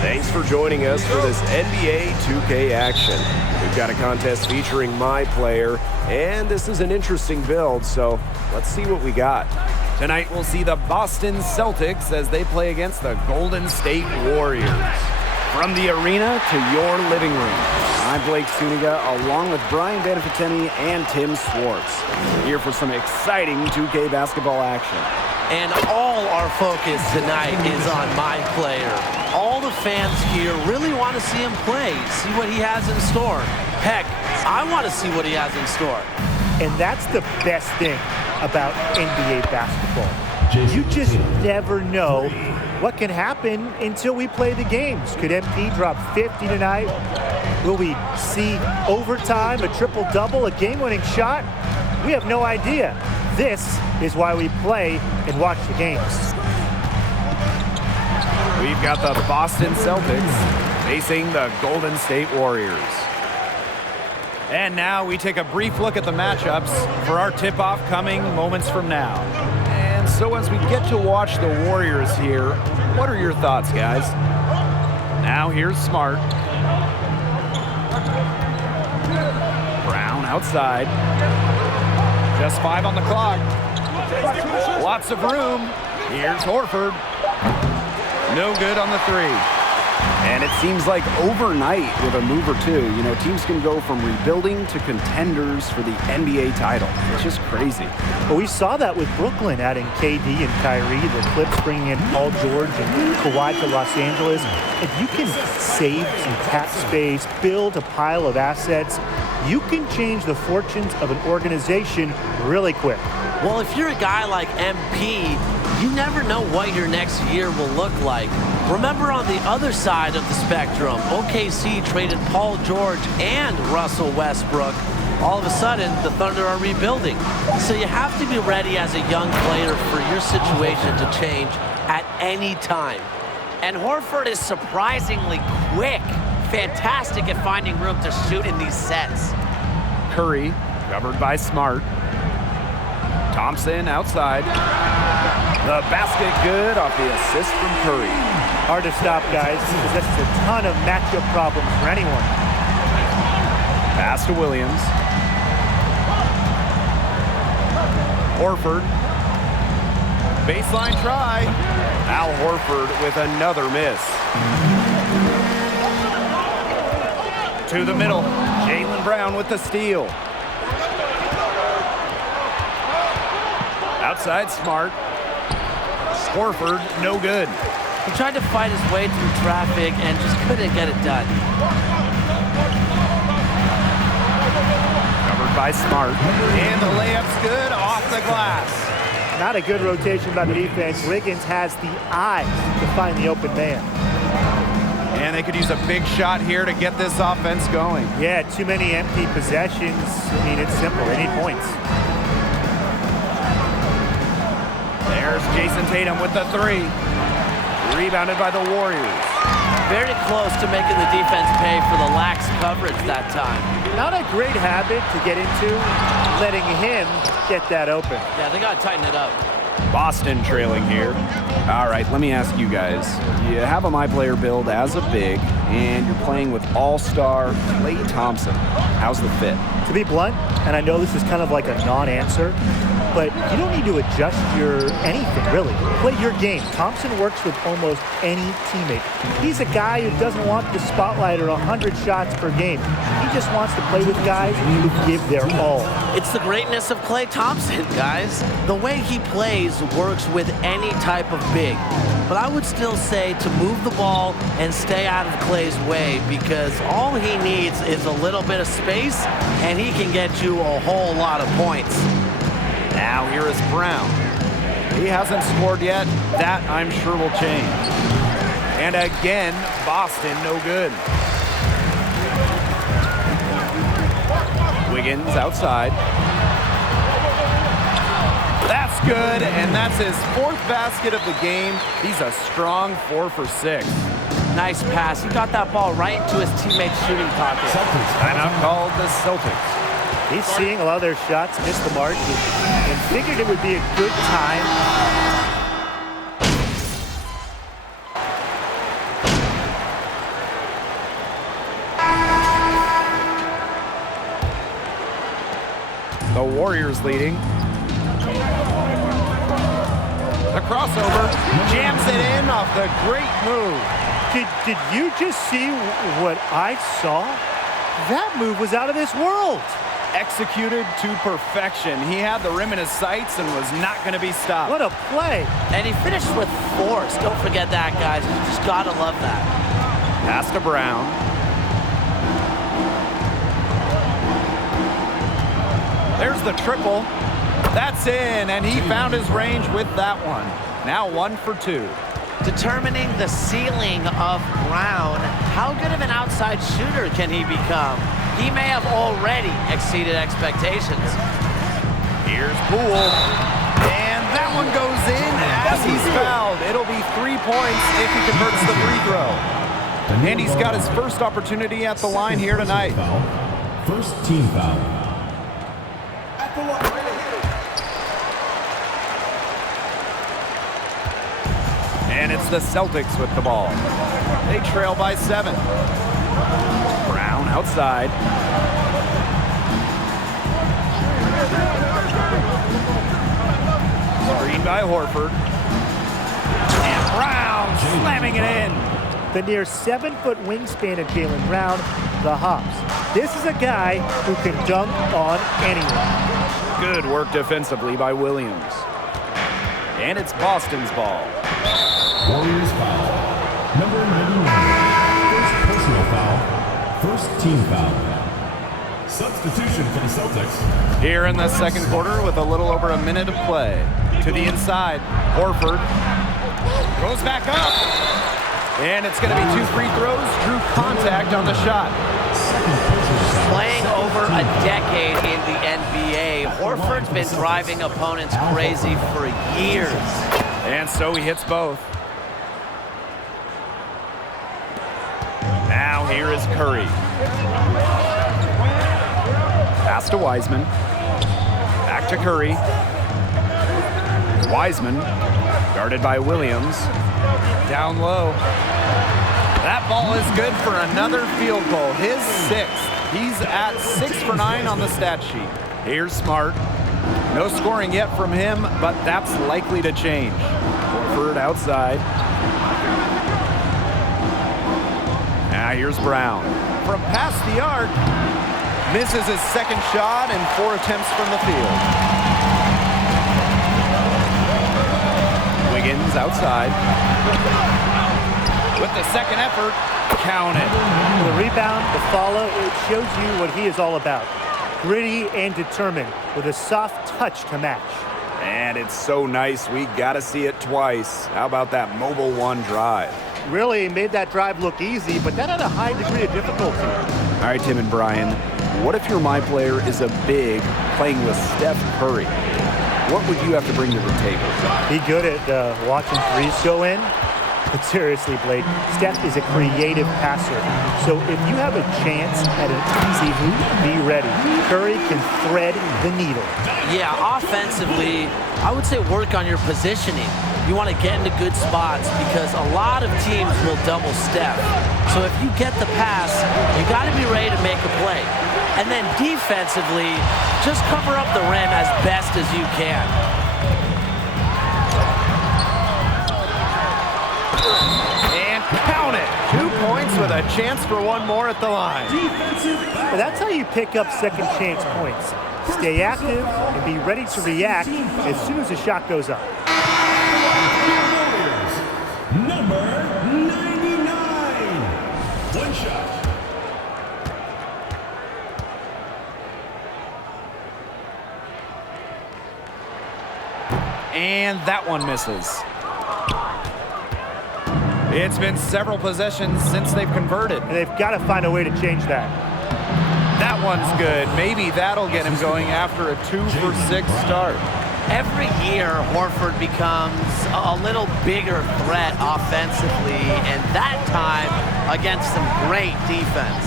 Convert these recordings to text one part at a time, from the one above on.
Thanks for joining us for this NBA 2K action. We've got a contest featuring my player, and this is an interesting build, so let's see what we got. Tonight we'll see the Boston Celtics as they play against the Golden State Warriors. From the arena to your living room, I'm Blake Suniga, along with Brian Banafiteni and Tim Swartz, here for some exciting 2K basketball action. And all our focus tonight is on my player. All the fans here really want to see him play, see what he has in store. Heck, I want to see what he has in store. And that's the best thing about NBA basketball. You just never know what can happen until we play the games. Could MP drop 50 tonight? Will we see overtime, a triple-double, a game-winning shot? We have no idea. This is why we play and watch the games. We've got the Boston Celtics facing the Golden State Warriors. And now we take a brief look at the matchups for our tip-off coming moments from now. And so as we get to watch the Warriors here, what are your thoughts, guys? Now here's Smart. Brown outside. Just 5 on the clock. Lots of room. Here's Horford. No good on the 3. And it seems like overnight with a move or two, teams can go from rebuilding to contenders for the NBA title. It's just crazy. Well, we saw that with Brooklyn adding KD and Kyrie, the Clips bringing in Paul George and Kawhi to Los Angeles. If you can save some cap space, build a pile of assets, you can change the fortunes of an organization really quick. Well, if you're a guy like MP, you never know what your next year will look like. Remember, on the other side of the spectrum, OKC traded Paul George and Russell Westbrook. All of a sudden, the Thunder are rebuilding. So you have to be ready as a young player for your situation to change at any time. And Horford is surprisingly quick. Fantastic at finding room to shoot in these sets. Curry covered by Smart. Thompson outside. The basket good off the assist from Curry. Hard to stop, guys, because this is a ton of matchup problems for anyone. Pass to Williams. Horford. Baseline try. Al Horford with another miss. To the middle. Jaylen Brown with the steal. Outside Smart. Horford, no good. He tried to fight his way through traffic and just couldn't get it done. Covered by Smart. And the layup's good off the glass. Not a good rotation by the defense. Wiggins has the eyes to find the open man. And they could use a big shot here to get this offense going. Yeah, too many empty possessions. I mean, it's simple. They need points. There's Jason Tatum with the 3. Rebounded by the Warriors. Very close to making the defense pay for the lax coverage that time. Not a great habit to get into, letting him get that open. Yeah, they got to tighten it up. Boston trailing here. All right, let me ask you guys. You have a My Player build as a big, and you're playing with all-star Klay Thompson. How's the fit? To be blunt, and I know this is kind of like a non-answer, but you don't need to adjust your anything, really. Play your game. Thompson works with almost any teammate. He's a guy who doesn't want the spotlight or 100 shots per game. He just wants to play with guys who give their all. It's the greatness of Klay Thompson, guys. The way he plays works with any type of big. But I would still say to move the ball and stay out of Klay's way, because all he needs is a little bit of space, and he can get you a whole lot of points. Now here is Brown. He hasn't scored yet. That, I'm sure, will change. And again, Boston no good. Wiggins outside. That's good, and that's his 4th basket of the game. He's a strong 4 for 6. Nice pass. He got that ball right into his teammate's shooting pocket. Timeout called the Celtics. He's seeing a lot of their shots miss the mark and figured it would be a good time The Warriors leading. The crossover, jams it in off the great move. Did you just see what I saw? That move was out of this world. Executed to perfection. He had the rim in his sights and was not going to be stopped. What a play. And he finished with force. Don't forget that, guys. You just got to love that. Pass to Brown. There's the triple. That's in, and he found his range with that one. Now 1 for 2. Determining the ceiling of Brown, how good of an outside shooter can he become? He may have already exceeded expectations. Here's Poole, and that one goes in as he's fouled. It'll be 3 points if he converts the free throw. And he's got his first opportunity at the line here tonight. First team foul. And it's the Celtics with the ball. They trail by 7. Brown outside. Screen by Horford. And Brown slamming it in. The near 7-foot wingspan of Jaylen Brown, the hops. This is a guy who can dunk on anyone. Good work defensively by Williams. And it's Boston's ball. Warriors foul. Number 99. First personal foul. First team foul. Substitution for the Celtics. Here in the second quarter with a little over a minute of play. To the inside, Horford goes back up. And it's going to be 2 free throws. Drew contact on the shot. Playing over a decade in the NBA, Horford's been driving opponents crazy for years. And so he hits both. Now here is Curry. Pass to Wiseman. Back to Curry. Wiseman, guarded by Williams. Down low. That ball is good for another field goal. His 6th. He's at 6 for 9 on the stat sheet. Here's Smart. No scoring yet from him, but that's likely to change. Horford outside. Now here's Brown. From past the arc, misses his second shot and 4 attempts from the field. Wiggins outside. With the second effort, count it. The rebound, the follow, it shows you what he is all about. Gritty and determined with a soft touch to match. And it's so nice, we gotta see it twice. How about that mobile 1 drive? Really made that drive look easy, but that had a high degree of difficulty. All right, Tim and Brian, what if your my player is a big playing with Steph Curry? What would you have to bring to the table? Be good at watching threes go in. But seriously, Blake, Steph is a creative passer. So if you have a chance at an easy hoop, be ready. Curry can thread the needle. Yeah, offensively, I would say work on your positioning. You want to get into good spots because a lot of teams will double Steph. So if you get the pass, you got to be ready to make a play. And then defensively, just cover up the rim as best as you can. And count it. 2 points with a chance for 1 more at the line. But that's how you pick up second chance points. Stay active and be ready to react as soon as the shot goes up. Number 99. One shot. And that one misses. It's been several possessions since they've converted. And they've got to find a way to change that. That one's good. Maybe that'll get him going after a 2 for 6 start. Every year, Horford becomes a little bigger threat offensively, and that time against some great defense.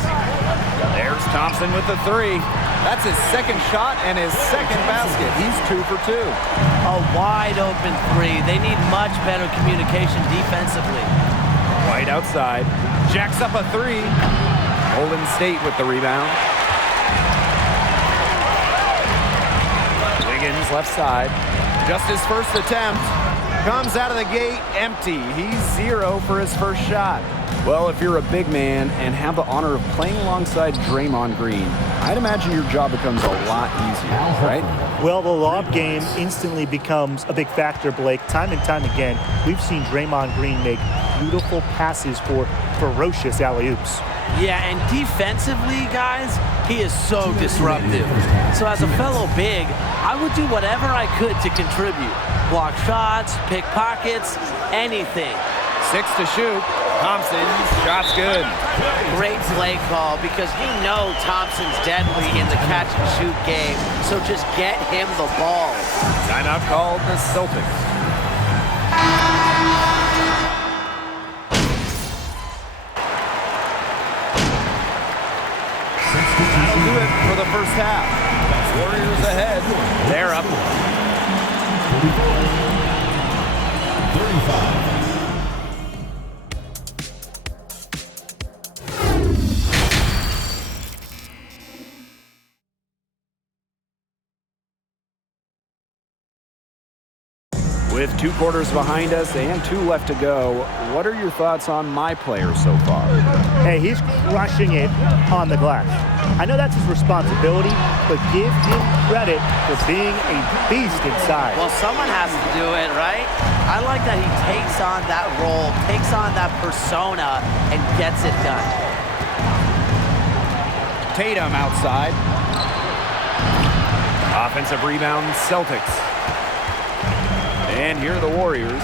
There's Thompson with the 3. That's his second shot and his second basket. He's 2 for 2. A wide open 3. They need much better communication defensively. White outside. Jacks up a 3. Golden State with the rebound. Wiggins, left side. Just his first attempt. Comes out of the gate empty. He's 0 for his first shot. Well, if you're a big man and have the honor of playing alongside Draymond Green, I'd imagine your job becomes a lot easier, right? Well, the lob game instantly becomes a big factor, Blake. Time and time again, we've seen Draymond Green make beautiful passes for ferocious alley-oops. Yeah, and defensively, guys, he is so disruptive. So as a fellow big, I would do whatever I could to contribute. Block shots, pick pockets, anything. 6 to shoot. Thompson, shot's good. Great play call because you know Thompson's deadly in the catch-and-shoot game, so just get him the ball. Timeout called the Celtics. That'll do it for the first half. Warriors ahead. They're up. 35. With 2 quarters behind us and 2 left to go, what are your thoughts on my player so far? Hey, he's crushing it on the glass. I know that's his responsibility, but give him credit for being a beast inside. Well, someone has to do it, right? I like that he takes on that role, takes on that persona, and gets it done. Tatum outside. Offensive rebound, Celtics. And here are the Warriors.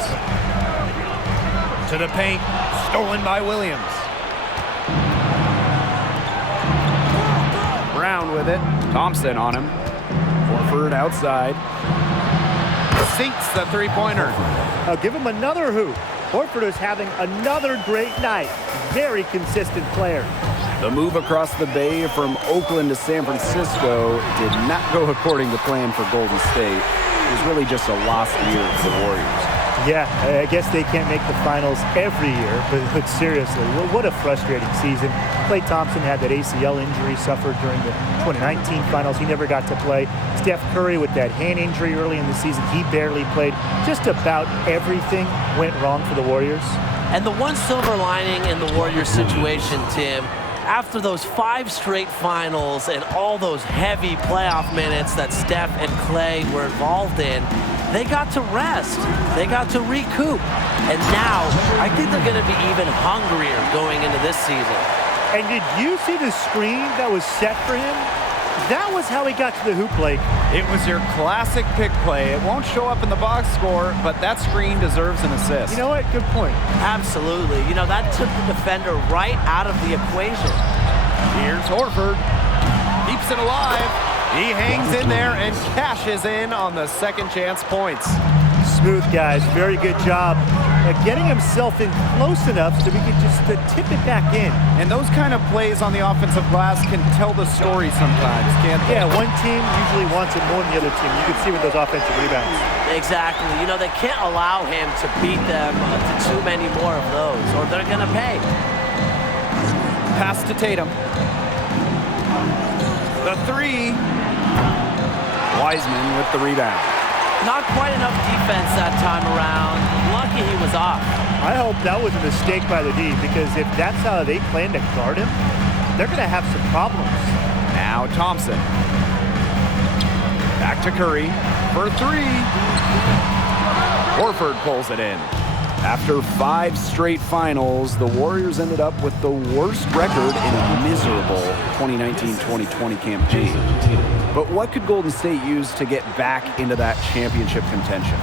To the paint, stolen by Williams. Brown with it. Thompson on him. Horford outside. Sinks the three-pointer. Now give him another hoop. Horford is having another great night. Very consistent player. The move across the bay from Oakland to San Francisco did not go according to plan for Golden State. It was really just a lost year for the Warriors. Yeah, I guess they can't make the finals every year, but seriously, what a frustrating season. Klay Thompson had that ACL injury suffered during the 2019 finals. He never got to play. Steph Curry with that hand injury early in the season, he barely played. Just about everything went wrong for the Warriors. And the one silver lining in the Warriors situation, Tim, after those 5 straight finals and all those heavy playoff minutes that Steph and Klay were involved in, they got to rest. They got to recoup. And now, I think they're going to be even hungrier going into this season. And did you see the screen that was set for him? That was how he got to the hoop, Blake. It was your classic pick play. It won't show up in the box score, but that screen deserves an assist. You know what? Good point. Absolutely. You know, that took the defender right out of the equation. Here's Horford. Keeps it alive. He hangs in there and cashes in on the second chance points. Smooth, guys. Very good job getting himself in close enough so we could just tip it back in. And those kind of plays on the offensive glass can tell the story sometimes, can't they? Yeah, one team usually wants it more than the other team. You can see with those offensive rebounds. Exactly. You know, they can't allow him to beat them to too many more of those, or they're going to pay. Pass to Tatum. The three. Wiseman with the rebound. Not quite enough defense that time around. Lucky he was off. I hope that was a mistake by the D, because if that's how they plan to guard him, they're going to have some problems. Now Thompson. Back to Curry for 3. Horford pulls it in. After 5 straight finals, the Warriors ended up with the worst record in a miserable 2019-2020 campaign. But what could Golden State use to get back into that championship contention?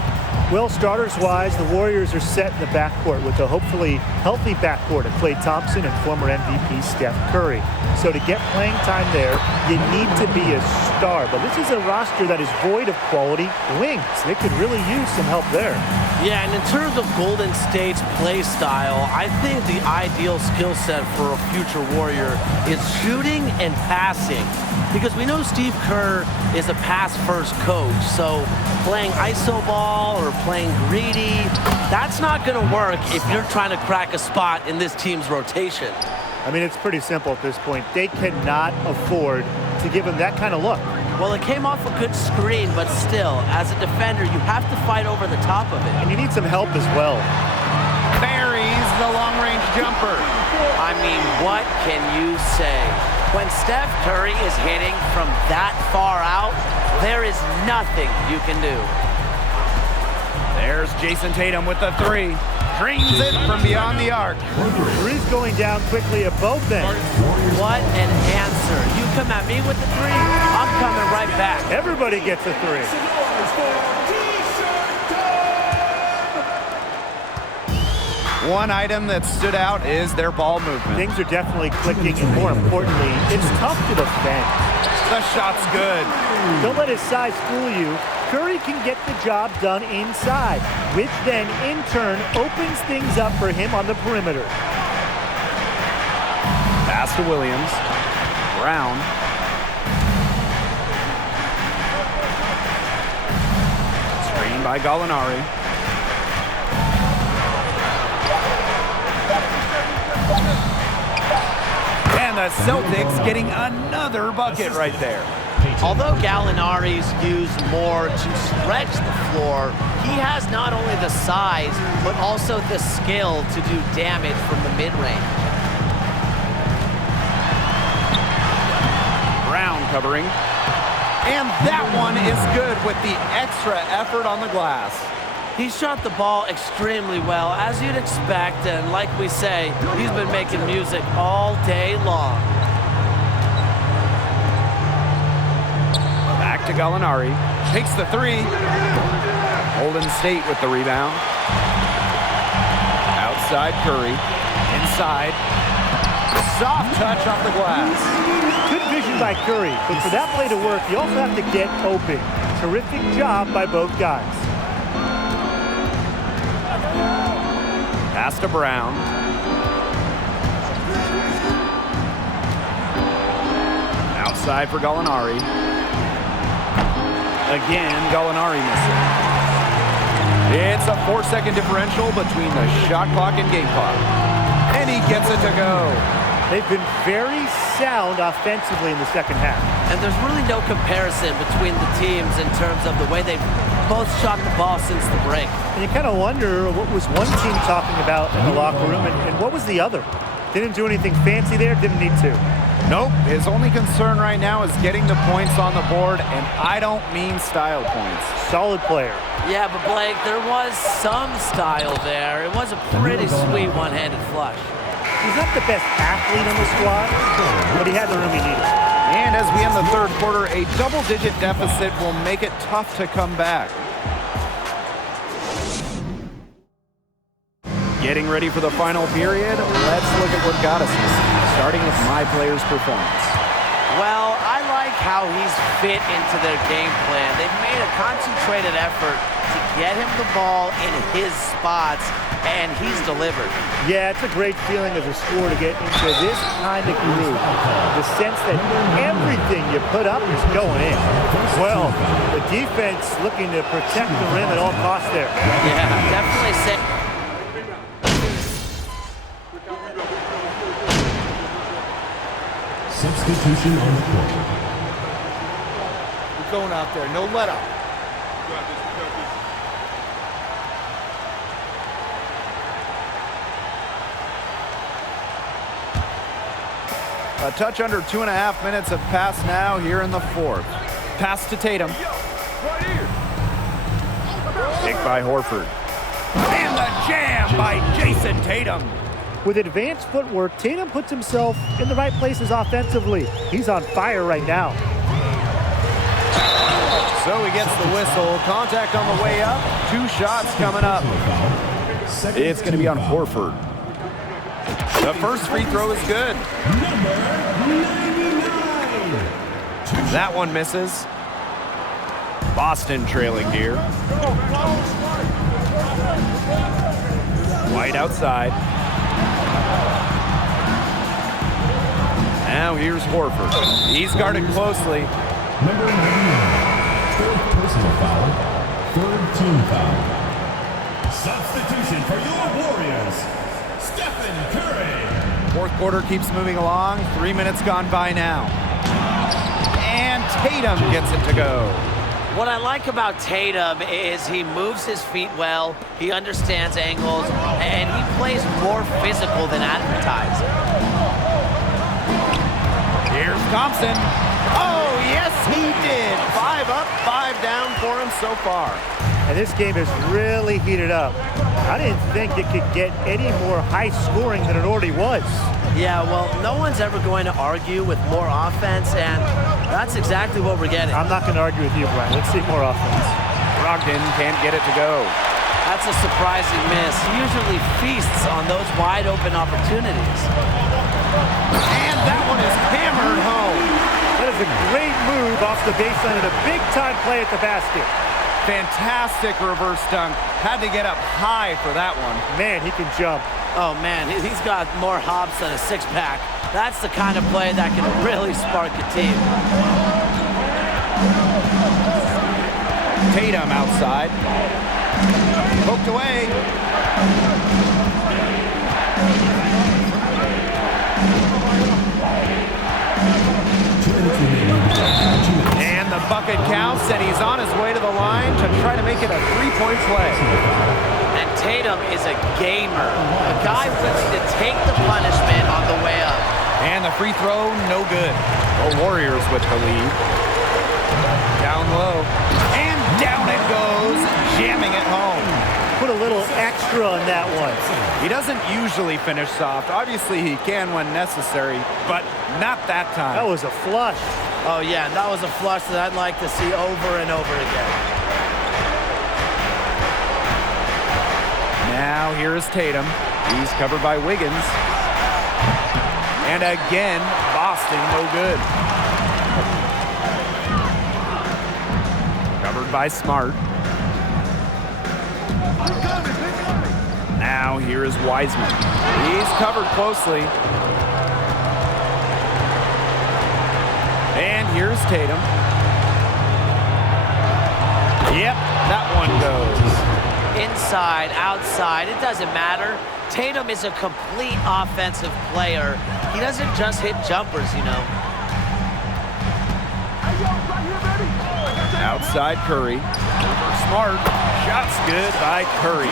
Well, starters-wise, the Warriors are set in the backcourt with a hopefully healthy backcourt of Klay Thompson and former MVP Steph Curry. So to get playing time there, you need to be a star. But this is a roster that is void of quality wings. They could really use some help there. Yeah, and in terms of Golden State's play style, I think the ideal skill set for a future Warrior is shooting and passing. Because we know Steve Kerr is a pass-first coach, so playing iso ball or playing greedy, that's not going to work if you're trying to crack a spot in this team's rotation. I mean, it's pretty simple at this point. They cannot afford to give him that kind of look. Well, it came off a good screen, but still, as a defender, you have to fight over the top of it. And you need some help as well. Buries the long-range jumper. I mean, what can you say? When Steph Curry is hitting from that far out, there is nothing you can do. There's Jason Tatum with the three. Drains it from beyond the arc. Three's going down quickly at both ends. What an answer. You come at me with the three, I'm coming right back. Everybody gets a three. One item that stood out is their ball movement. Things are definitely clicking, and more importantly, it's tough to defend. The shot's good. Don't let his size fool you. Curry can get the job done inside, which then, in turn, opens things up for him on the perimeter. Pass to Williams. Brown. Screen by Gallinari. And the Celtics getting another bucket right there. Although Gallinari's used more to stretch the floor, he has not only the size, but also the skill to do damage from the mid-range. Brown covering. And that one is good with the extra effort on the glass. He shot the ball extremely well, as you'd expect, and like we say, he's been making music all day long. Back to Gallinari. Takes the three. Golden State with the rebound. Outside Curry. Inside. Soft touch off the glass. Good vision by Curry, but for that play to work, you also have to get open. Terrific job by both guys. Pass to Brown. Outside for Gallinari. Again, Gallinari missing. It's a 4-second differential between the shot clock and game clock. And he gets it to go. They've been very sound offensively in the second half. And there's really no comparison between the teams in terms of the way they've both shot the ball since the break. And you kind of wonder what was one team talking about in the locker room and what was the other. Didn't do anything fancy there, didn't need to. Nope, his only concern right now is getting the points on the board, and I don't mean style points. Solid player. Yeah, but Blake, there was some style there. It was a pretty sweet one-handed flush. He's not the best athlete on the squad, but he had the room he needed. And as we end the third quarter, a double-digit deficit will make it tough to come back. Getting ready for the final period. Let's look at what got us here, starting with my player's performance. Well, I like how he's fit into their game plan. They've made a concentrated effort to get him the ball in his spots, and he's delivered. Yeah, it's a great feeling as a scorer to get into this kind of groove. The sense that everything you put up is going in. Well, the defense looking to protect the rim at all costs there. Yeah, definitely say. Substitution on the court. We're going out there. No let up. A touch under 2.5 minutes have passed now here in the fourth. Pass to Tatum. Picked by Horford. And the jam by Jason Tatum. With advanced footwork, Tatum puts himself in the right places offensively. He's on fire right now. So he gets the whistle. Contact on the way up. 2 shots coming up. It's going to be on Horford. The first free throw is good. That one misses. Boston trailing here. White outside. Now here's Horford. He's guarded closely. Number 99, third personal foul, third team foul. Substitution for your Warriors, Stephen Curry. Fourth quarter keeps moving along. 3 minutes gone by now. And Tatum gets it to go. What I like about Tatum is he moves his feet well, he understands angles, and he plays more physical than advertised. Here's Thompson. Oh, yes, he did. 5 up, 5 down for him so far. And this game is really heated up. I didn't think it could get any more high scoring than it already was. Yeah, well, no one's ever going to argue with more offense, and that's exactly what we're getting. I'm not going to argue with you, Brian. Let's see more offense. Brogdon can't get it to go. That's a surprising miss. He usually feasts on those wide open opportunities. And that one is hammered home. That is a great move off the baseline and a big-time play at the basket. Fantastic reverse dunk. Had to get up high for that one. Man, he can jump. Oh, man, he's got more hops than a six-pack. That's the kind of play that can really spark a team. Tatum outside. Poked away. And the bucket counts, and he's on his way to the line to try to make it a three-point play. And Tatum is a gamer, a guy willing to take the punishment on the way up. And the free throw, no good. The Warriors with the lead. Down low. And down it goes, jamming it home. Put a little extra on that one. He doesn't usually finish soft. Obviously, he can when necessary, but not that time. That was a flush. Oh, yeah, that was a flush that I'd like to see over and over again. Now here is Tatum. He's covered by Wiggins. And again, Boston, no good. Covered by Smart. Now here is Wiseman. He's covered closely. And here's Tatum. Yep, that one goes. Inside, outside, it doesn't matter. Tatum is a complete offensive player. He doesn't just hit jumpers, you know. Outside Curry. Smart. Shots good by Curry.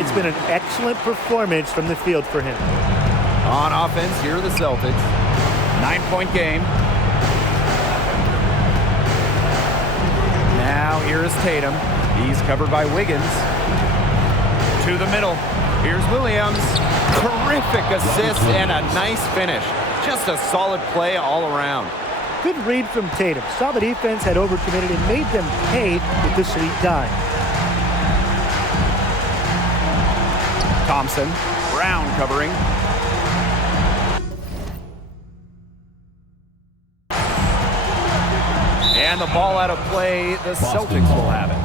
It's been an excellent performance from the field for him. On offense, here are the Celtics. 9-point game. Now here is Tatum. He's covered by Wiggins. To the middle. Here's Williams. Terrific assist and a nice finish. Just a solid play all around. Good read from Tatum. Saw the defense had overcommitted and made them pay with the sweet dime. Thompson. Brown covering. And the ball out of play. The Celtics will have it.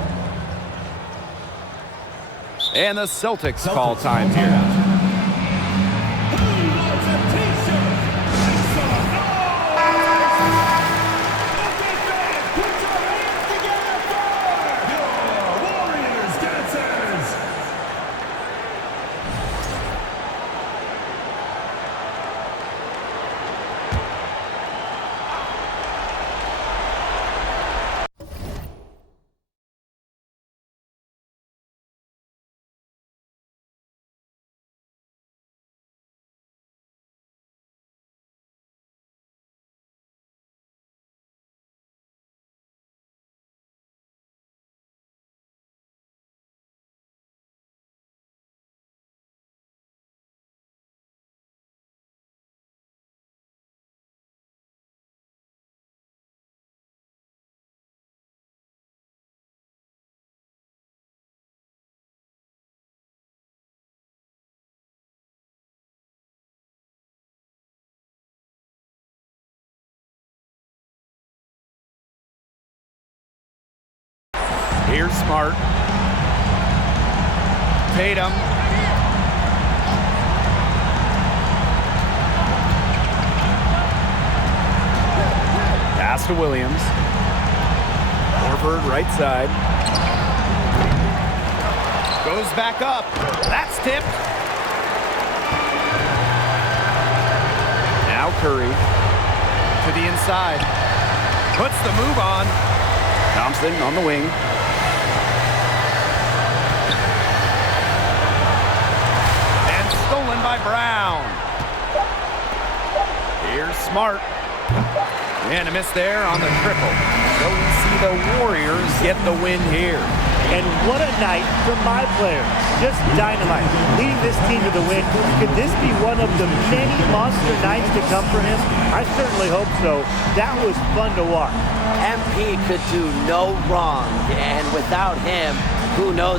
And the Celtics call time here. Here's Smart. Tatum. Pass to Williams. Horford right side. Goes back up. That's tipped. Now Curry to the inside. Puts the move on. Thompson on the wing. And stolen by Brown. Here's Smart. And a miss there on the triple. So we see the Warriors get the win here. And what a night from my player. Just dynamite. Leading this team to the win. Could this be one of the many monster nights to come for him? I certainly hope so. That was fun to watch. MP could do no wrong. And without him, who knows